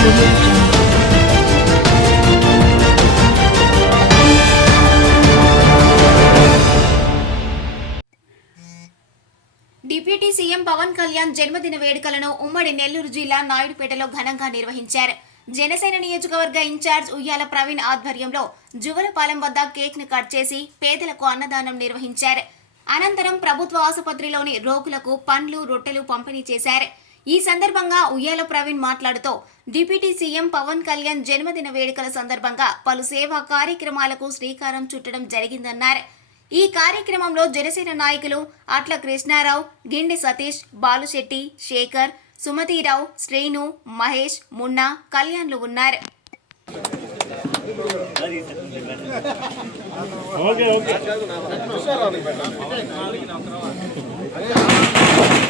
Deputy CM Pawan Kalyan జన్మదిన వేడుకలను ఉమ్మడి నెల్లూరు జిల్లా నాయుడుపేటలో ఘనంగా నిర్వహించారు. జనసేన నియోజకవర్గ ఇన్ఛార్జ్ ఉయ్యాల ప్రవీణ్ ఆధ్వర్యంలో జువలపాలెం వద్ద కేక్ను కట్ చేసి పేదలకు అన్నదానం నిర్వహించారు. అనంతరం ప్రభుత్వ ఆసుపత్రిలోని రోగులకు పండ్లు రొట్టెలు పంపిణీ చేశారు. ఈ సందర్భంగా ఉయ్యాల ప్రవీణ్ మాట్లాడుతూ డిప్యూటీ సీఎం పవన్ కళ్యాణ్ జన్మదిన వేడుకల సందర్భంగా పలు సేవా కార్యక్రమాలకు శ్రీకారం చుట్టడం జరిగిందన్నారు. ఈ కార్యక్రమంలో జనసేన నాయకులు అట్ల కృష్ణారావు గిండి సతీష్ బాలుశెట్టి శేఖర్ సుమతీరావు శ్రీను మహేష్ మున్నా కళ్యాణ్లు ఉన్నారు. శేఖరమ్మా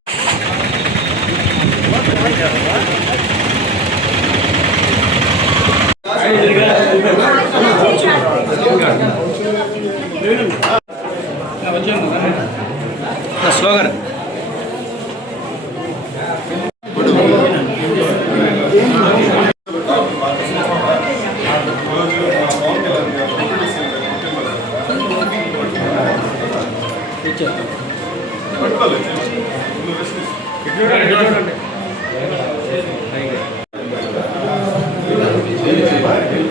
స్లోగన్. అయినా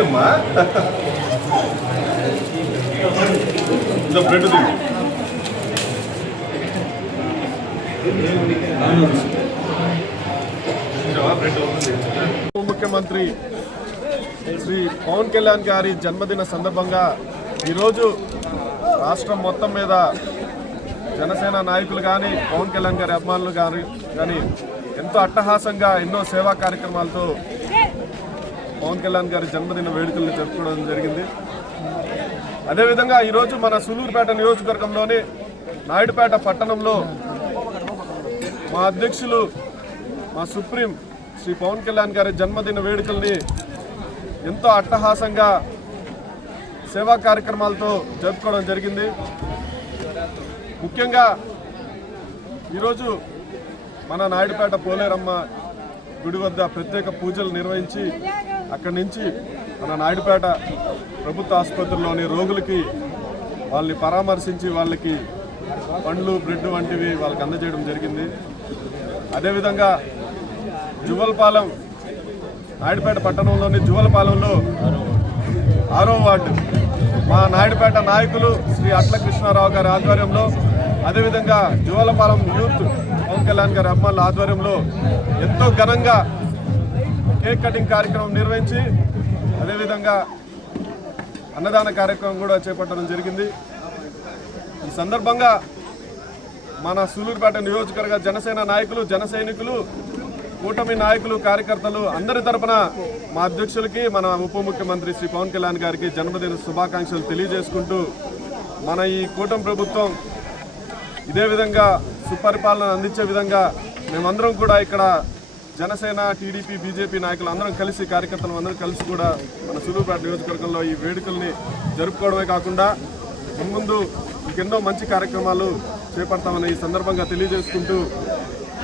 అమ్మా. ఇదో బ్రెడ్ తిను. ముఖ్యమంత్రి శ్రీ పవన్ కళ్యాణ్ గారి జన్మదిన సందర్భంగా ఈరోజు రాష్ట్రం మొత్తం మీద జనసేన నాయకులు కానీ పవన్ కళ్యాణ్ గారి అభిమానులు కానీ కానీ ఎంతో అట్టహాసంగా ఎన్నో సేవా కార్యక్రమాలతో పవన్ కళ్యాణ్ గారి జన్మదిన వేడుకలను జరుపుకోవడం జరిగింది. అదేవిధంగా ఈరోజు మన సూలూరుపేట నియోజకవర్గంలోని నాయుడుపేట పట్టణంలో మా అధ్యక్షులు మా సుప్రీం శ్రీ పవన్ కళ్యాణ్ గారి జన్మదిన వేడుకల్ని ఎంతో అట్టహాసంగా సేవా కార్యక్రమాలతో జరుపుకోవడం జరిగింది. ముఖ్యంగా ఈరోజు మన నాయుడుపేట పోలేరమ్మ గుడి వద్ద ప్రత్యేక పూజలు నిర్వహించి అక్కడి నుంచి మన నాయుడుపేట ప్రభుత్వ ఆసుపత్రిలోని రోగులకి వాళ్ళని పరామర్శించి వాళ్ళకి పండ్లు బ్రెడ్ వంటివి వాళ్ళకి అందజేయడం జరిగింది. అదేవిధంగా జువల్పాలెం నాయుడుపేట పట్టణంలోని జువలపాలెంలో ఆరో వార్డు మా నాయుడుపేట నాయకులు శ్రీ అట్ల కృష్ణారావు గారి ఆధ్వర్యంలో అదేవిధంగా జువలపాలెం యూత్ పవన్ కళ్యాణ్ గారి అమ్మాయిల ఆధ్వర్యంలో ఎంతో ఘనంగా కేక్ కటింగ్ కార్యక్రమం నిర్వహించి అదేవిధంగా అన్నదాన కార్యక్రమం కూడా చేపట్టడం జరిగింది. ఈ సందర్భంగా మన సూలూరుపేట నియోజకవర్గ జనసేన నాయకులు జన సైనికులు కూటమి నాయకులు కార్యకర్తలు అందరి తరపున మా అధ్యక్షులకి మన ఉప ముఖ్యమంత్రి శ్రీ పవన్ కళ్యాణ్ గారికి జన్మదిన శుభాకాంక్షలు తెలియజేసుకుంటూ మన ఈ కూటమి ప్రభుత్వం ఇదే విధంగా సుపరిపాలన అందించే విధంగా మేమందరం కూడా ఇక్కడ జనసేన టీడీపీ బీజేపీ నాయకులు అందరం కలిసి కార్యకర్తలు అందరం కలిసి కూడా మన సూలూరుపేట నియోజకవర్గంలో ఈ వేడుకల్ని జరుపుకోవడమే కాకుండా ముందు ఇంకెన్నో మంచి కార్యక్రమాలు చేపడతామని ఈ సందర్భంగా తెలియజేసుకుంటూ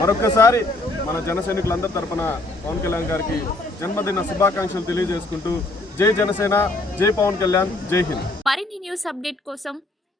మరొక్కసారి మన జన సైనికులందరి తరఫున పవన్ కళ్యాణ్ గారికి జన్మదిన శుభాకాంక్షలు తెలియజేసుకుంటూ జై జనసేన జై పవన్ కళ్యాణ్ జై హింద్. మరిన్ని న్యూస్ అప్డేట్ కోసం